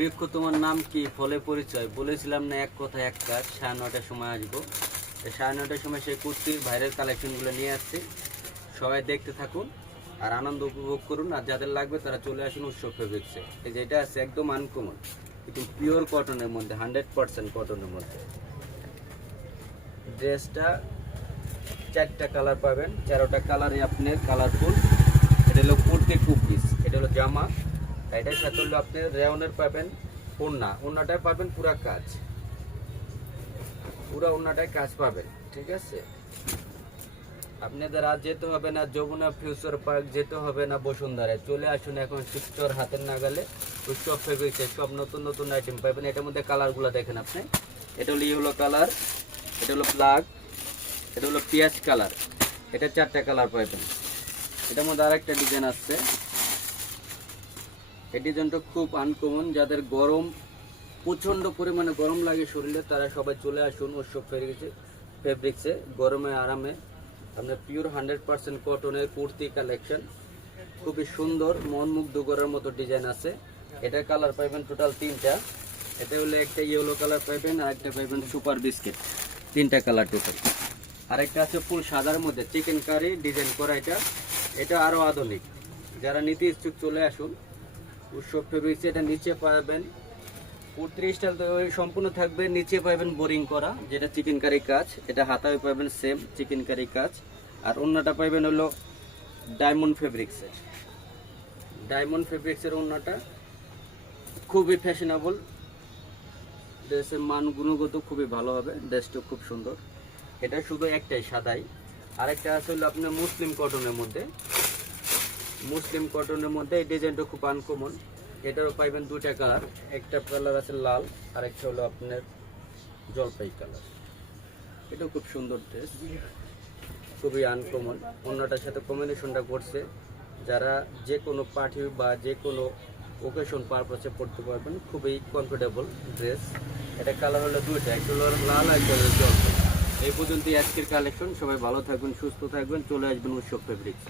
বৃক্ষ তোমার নাম কি, ফলে পরিচয়? বলেছিলাম না এক কথা এক কাজ, 9:30টার সময় আসবো। 9:30টার সময় সেই কুর্তির ভাইরাল কালেকশনগুলো নিয়ে আসছি। সবাই দেখতে থাকুন আর আনন্দ উপভোগ করুন। আর যাদের লাগবে তারা চলে আসুন উৎসব ফেব্রিক্সে। এই যেটা আছে একদম আনকমন, কিন্তু পিওর কটনের মধ্যে, 100% কটনের মধ্যে। ড্রেসটা 4টা কালার পাবেন, 13টা কালারই আপনার কালারফুল। এটা হলো কুর্তি 2 পিস, এটা হলো জামা। এটার সাথে হলো আপনার রেওনের পাবেন ওড়না, ওড়নাটায় পাবেন পুরা কাজ, পুরা ওড়নাটায় কাজ পাবেন। ঠিক আছে, আপনাদের আর যেতে হবে না যমুনা ফিউচার পার্ক, যেতে হবে না বসুন্ধরায়। চলে আসুন এখন শিবচর হাতের নাগালে উৎসব ফেব্রিক্সে সব নতুন নতুন আইটেম পাবেন। এটার মধ্যে কালারগুলো দেখেন আপনি। এটা হলো ইয়েলো কালার, এটা হলো ব্ল্যাক, এটা হলো পিঁয়াজ কালার। এটা 4টা কালার পাবেন। এটার মধ্যে আরেকটা ডিজাইন আসছে। এই ডিজাইনটা খুব আনকমন। যাদের গরম, প্রচণ্ড পরিমাণে গরম লাগে শরীরে, তারা সবাই চলে আসুন উৎসব ফেব্রিক্সে। গরমে আরামে আপনার পিওর 100% কটনের কুর্তি কালেকশন, খুবই সুন্দর, মন মুগ্ধ করার মতো ডিজাইন আছে। এটার কালার পাইবেন টোটাল 3টা। এটা হলো একটা ইয়েলো কালার পাইবেন, আর একটা পাইবেন সুপার বিস্কিট। 3টা কালার টোটাল। আরেকটা আছে ফুল সাদার মধ্যে চিকেন কারি ডিজাইন করা। এটা আরও আধুনিক। যারা নিতে ইচ্ছুক চলে আসুন উৎসব ফেব্রিক্সে। এটা নিচে পাবেন কুর্তি স্টাইল সম্পূর্ণ থাকবে, নিচে পাবেন বোরিং করা, যেটা চিকেন কারি কাজ। এটা হাতায় পাবেন সেম চিকেন কারি কাজ। আর অন্যটা পাবেন হলো ডায়মন্ড ফেব্রিক্সের। ডায়মন্ড ফেব্রিক্সের অন্যটা খুবই ফ্যাশনেবল, ড্রেসের মান গুণগত খুবই ভালো হবে, ড্রেসটা খুব সুন্দর। এটা শুধু একটাই সাদাই। আরেকটা আছে হলো আপনার মুসলিম কটনের মধ্যে। মুসলিম কটনের মধ্যে এই ডিজাইনটা খুব আনকমন। এটারও পাইবেন 2টা কালার, একটা কালার আছে লাল, আর একটা হলো আপনার জলপাই কালার। এটা খুব সুন্দর ড্রেস, খুবই আনকমন। অন্যটার সাথে কম্বিনেশনটা করছে। যারা যে কোনো পার্টি বা যে কোনো ওকেশন পারপাসে পড়তে পারবেন, খুবই কমফোর্টেবল ড্রেস। এটা কালার হলো 2টা, একটা হলো লাল আর একটা হলো জলপাই। এই পর্যন্তই আজকের কালেকশন। সবাই ভালো থাকবেন, সুস্থ থাকবেন, চলে আসবেন উৎসব ফেব্রিক্স।